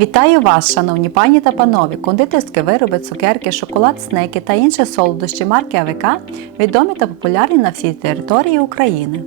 Вітаю вас, шановні пані та панове! Кондитерські вироби, цукерки, шоколад, снеки та інші солодощі марки АВК відомі та популярні на всій території України.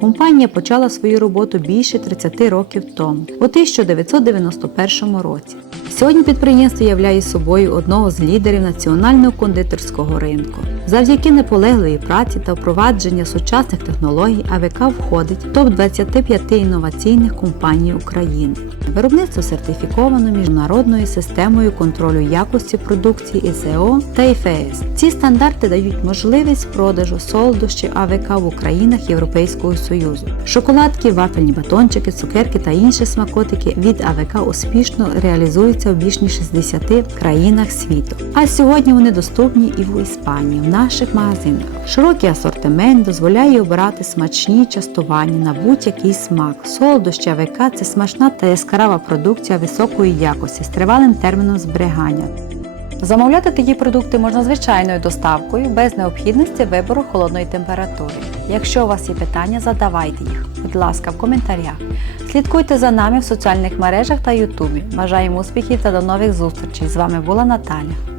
Компанія почала свою роботу більше 30 років тому, у 1991 році. Сьогодні підприємство являє собою одного з лідерів національного кондитерського ринку. Завдяки наполегливій праці та впровадження сучасних технологій АВК входить в топ-25 інноваційних компаній України. Виробництво сертифіковано міжнародною системою контролю якості продукції ІСО та ІФС. Ці стандарти дають можливість продажу солодощів АВК в Українах Європейського Союзу. Шоколадки, вафельні батончики, цукерки та інші смакотики від АВК успішно реалізуються у більш ніж 60 країнах світу. А сьогодні вони доступні і в Іспанії, в наших магазинах. Широкий асортимент дозволяє обирати смачні частування на будь-який смак. Солодощі АВК це смачна та яскрава продукція високої якості з тривалим терміном зберігання. Замовляти такі продукти можна звичайною доставкою без необхідності вибору холодної температури. Якщо у вас є питання, задавайте їх, будь ласка, в коментарях. Слідкуйте за нами в соціальних мережах та Ютубі. Бажаємо успіхів та до нових зустрічей! З вами була Наталя.